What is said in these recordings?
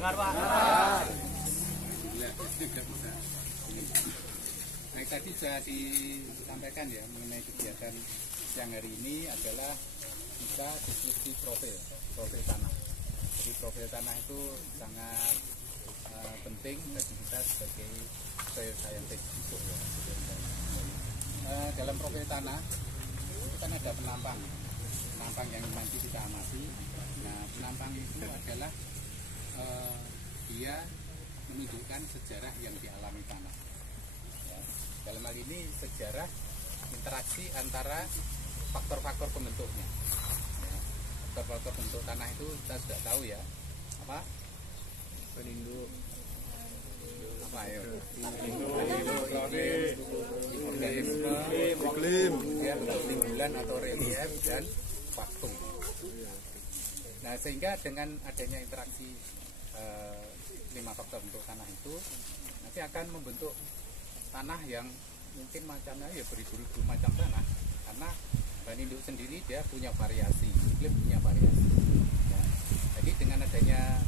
Dengar Pak. Baik, tadi sudah disampaikan ya mengenai kegiatan siang hari ini adalah kita diskusi profil tanah. Jadi profil tanah itu sangat penting bagi kita sebagai soil scientist itu ya. Dalam profil tanah itu kan ada penampang yang nanti kita amati. Nah, penampang itu adalah dia menunjukkan sejarah yang dialami tanah. Ya, dalam hal ini sejarah interaksi antara faktor-faktor pembentuknya. Ya, faktor-faktor pembentuk tanah itu kita sudah tahu ya, apa? Pelindung, apa ya? Organisme, iklim, ya, timbulan atau relief dan waktu. Nah, sehingga dengan adanya interaksi 5 faktor bentuk tanah itu nanti akan membentuk tanah yang mungkin macamnya ya beribu-ribu macam tanah, karena bahan induk sendiri dia punya variasi, iklim punya variasi ya. Jadi dengan adanya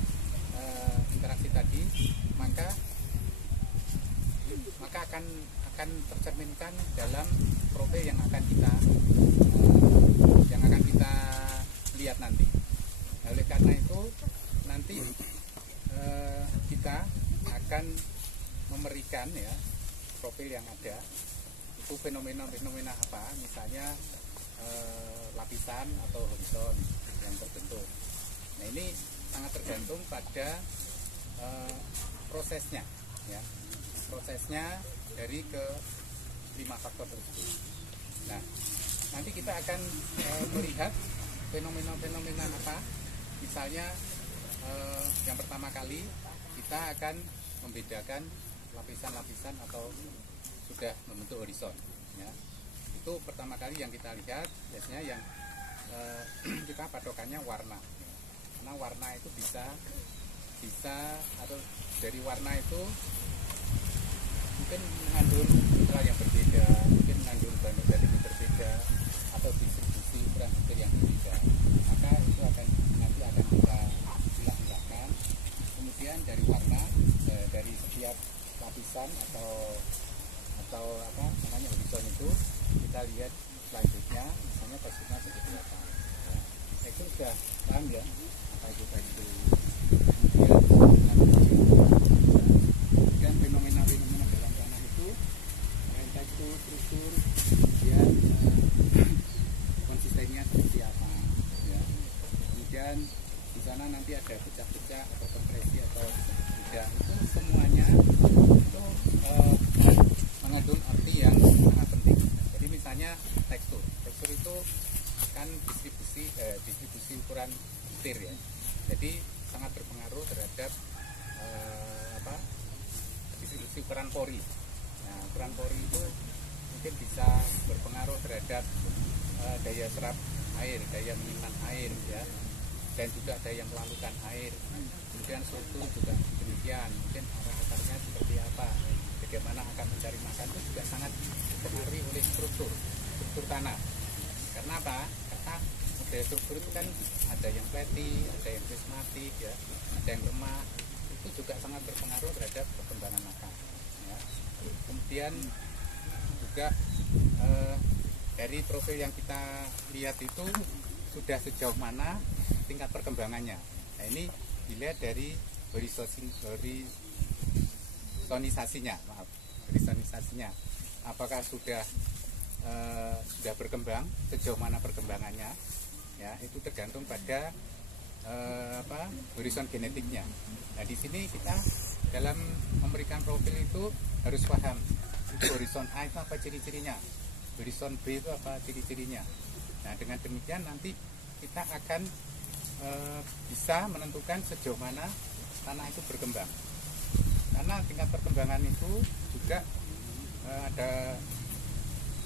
interaksi tadi maka akan tercerminkan dalam profil yang akan kita lihat nanti. Nah, oleh karena itu nanti kita akan memberikan ya profil yang ada itu fenomena apa, misalnya lapisan atau horizon yang terbentuk. Nah, ini sangat tergantung pada prosesnya ya, prosesnya dari ke 5 faktor tersebut. Nah, nanti kita akan melihat fenomena apa, misalnya yang pertama kali kita akan membedakan lapisan-lapisan atau sudah membentuk horizon ya. Itu pertama kali yang kita lihat biasanya yang kita patokannya warna ya. Karena warna itu bisa atau dari warna itu mungkin mengandung mineral yang berbeda, mungkin mengandung bahan organik yang berbeda atau distribusi ukuran butir yang berbeda. Maka itu nanti akan kita pilah-pilahkan. Kemudian dari warna, dari setiap lapisan atau apa namanya horizon itu kita lihat selanjutnya, misalnya teksturnya seperti apa. Nah, itu sudah paham ya apa itu tekstur. Kemudian fenomena-fenomena dalam tanah itu tekstur, struktur, kemudian konsistennya seperti apa ya. Kemudian di sana nanti ada pecah-pecah atau kompresi atau tidak, itu semuanya itu mengandung arti yang sangat penting. Jadi misalnya tekstur itu kan distribusi ukuran butir ya. Jadi sangat berpengaruh terhadap distribusi ukuran pori. Nah, ukuran pori itu mungkin bisa berpengaruh terhadap daya serap air, daya menyimpan air ya, dan juga daya melalukan air. Kemudian struktur juga demikian, mungkin arah akarnya seperti apa, bagaimana akan mencari makan, itu juga sangat dipengaruhi oleh struktur tanah. Karena apa? Karena model struktur itu kan ada yang flatty, ada yang prismatik ya, ada yang lemah, itu juga sangat berpengaruh terhadap perkembangan akar ya. Kemudian juga dari profil yang kita lihat itu sudah sejauh mana tingkat perkembangannya. Nah, ini dilihat dari horizonisasinya, apakah sudah berkembang, sejauh mana perkembangannya ya, itu tergantung pada horizon genetiknya. Nah, di sini kita dalam memberikan profil itu harus paham itu horizon A itu apa ciri-cirinya, horizon B itu apa ciri-cirinya. Nah, dengan demikian nanti kita akan bisa menentukan sejauh mana tanah itu berkembang. Karena tingkat perkembangan itu juga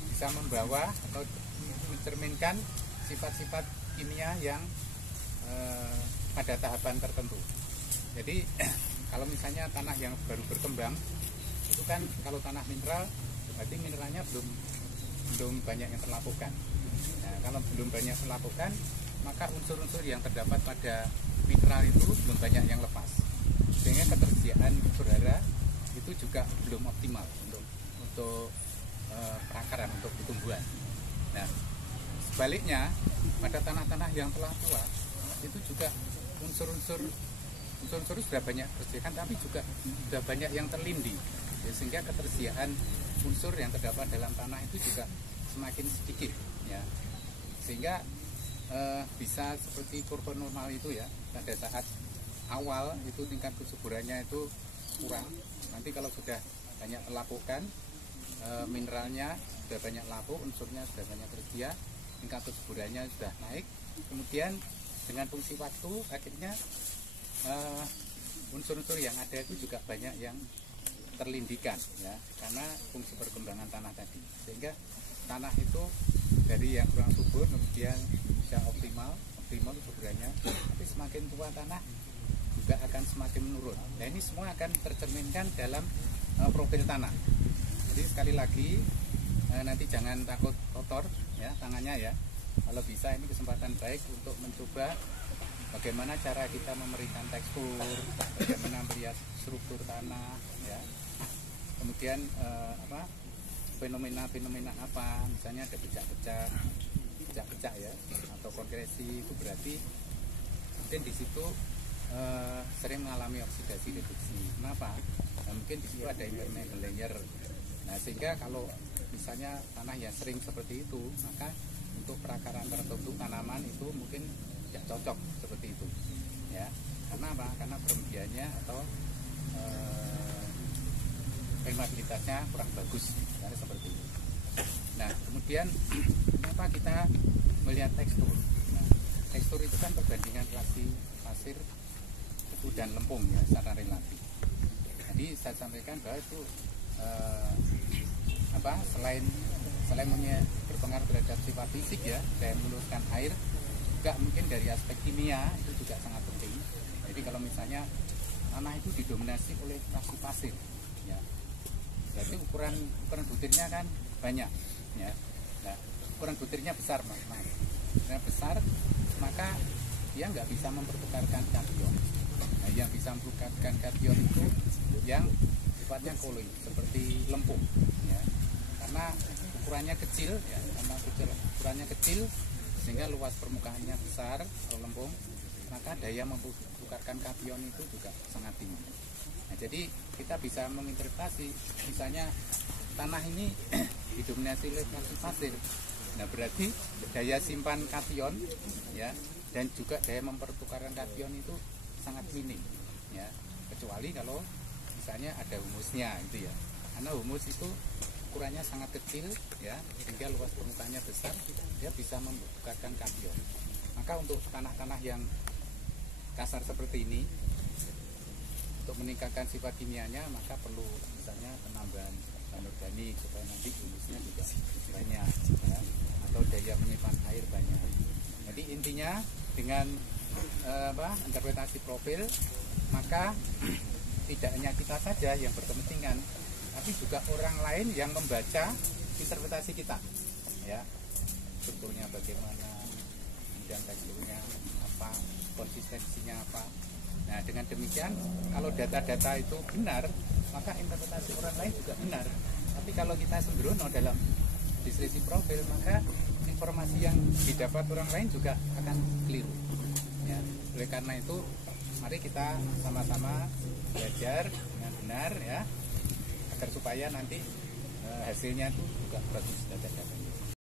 bisa membawa atau mencerminkan sifat-sifat kimia yang pada tahapan tertentu. Jadi kalau misalnya tanah yang baru berkembang itu kan, kalau tanah mineral berarti mineralnya belum banyak yang terlakukan. Nah, kalau belum banyak terlakukan, maka unsur-unsur yang terdapat pada mineral itu belum banyak yang lepas. ketersediaan unsur-hara itu juga belum optimal untuk perakaran, untuk tumbuhan. Nah, sebaliknya pada tanah-tanah yang telah tua itu juga unsur-unsur sudah banyak tersediakan, tapi juga sudah banyak yang terlinding, ya, sehingga ketersediaan unsur yang terdapat dalam tanah itu juga semakin sedikit, ya, sehingga bisa seperti kurva normal itu, ya, pada saat awal itu tingkat kesuburannya itu kurang. Nanti kalau sudah banyak terlakukan, mineralnya sudah banyak lapuk, unsurnya sudah banyak tersedia, tingkat kesuburannya sudah naik. Kemudian dengan fungsi waktu akhirnya unsur-unsur yang ada itu juga banyak yang terlindikan, ya, karena fungsi perkembangan tanah tadi, sehingga tanah itu dari yang kurang subur kemudian bisa optimal kesuburannya, tapi semakin tua tanah juga akan semakin menurun. Nah, ini semua akan tercerminkan dalam profil tanah. Jadi sekali lagi nanti jangan takut kotor, ya, tangannya, ya. Kalau bisa ini kesempatan baik untuk mencoba bagaimana cara kita memberikan tekstur, bagaimana melihat struktur tanah, ya. Kemudian fenomena apa, misalnya ada pecah-pecah, ya, atau konkresi, itu berarti mungkin di situ sering mengalami oksidasi reduksi. Kenapa? Nah, mungkin di situ ada impermeable layer. Nah, sehingga kalau misalnya tanah yang sering seperti itu, maka untuk perakaran tertentu tanaman itu mungkin tidak cocok seperti itu, ya. Karena apa? Karena perembiannya atau permeabilitasnya kurang bagus, karena seperti itu. Nah, kemudian kenapa kita melihat tekstur? Nah, tekstur itu kan perbandingan relasi pasir, tebu dan lempung, ya, secara relatif. Jadi saya sampaikan bahwa itu selain berpengaruh terhadap sifat fisik, ya, saya meluluskan air, juga mungkin dari aspek kimia itu juga sangat penting. Jadi kalau misalnya tanah itu didominasi oleh relasi pasir, ya, berarti ukuran butirnya kan banyak, ya. Nah, ukuran butirnya besar, karena besar maka dia nggak bisa mempertukarkan kation. Nah, yang bisa mempertukarkan kation itu yang sifatnya koloid seperti lempung, ya, karena ukurannya kecil, ya, ukurannya kecil sehingga luas permukaannya besar. Kalau lempung maka daya mempertukarkan kation itu juga sangat tinggi. Nah, jadi kita bisa menginterpretasi misalnya tanah ini didominasi oleh pasir. Nah, berarti daya simpan kation, ya, dan juga daya mempertukarkan kation itu sangat minim, ya, kecuali kalau misalnya ada humusnya, itu, ya, karena humus itu ukurannya sangat kecil, ya, sehingga luas permukaannya besar, dia bisa mempertukarkan kation. Maka untuk tanah-tanah yang kasar seperti ini, untuk meningkatkan sifat kimianya maka perlu misalnya penambahan bahan organik supaya nanti humusnya juga banyak, ya, atau daya menyimpan air banyak. Jadi intinya dengan interpretasi profil, maka tidak hanya kita saja yang berkepentingan, tapi juga orang lain yang membaca interpretasi kita, ya, strukturnya bagaimana, kemudian teksturnya apa, konsistensinya apa. Nah, dengan demikian kalau data-data itu benar, maka interpretasi orang lain juga benar. Tapi kalau kita sembrono dalam deskripsi profil, maka informasi yang didapat orang lain juga akan keliru, ya. Oleh karena itu, mari kita sama-sama belajar dengan benar, ya, agar supaya nanti hasilnya itu juga bagus data-datanya.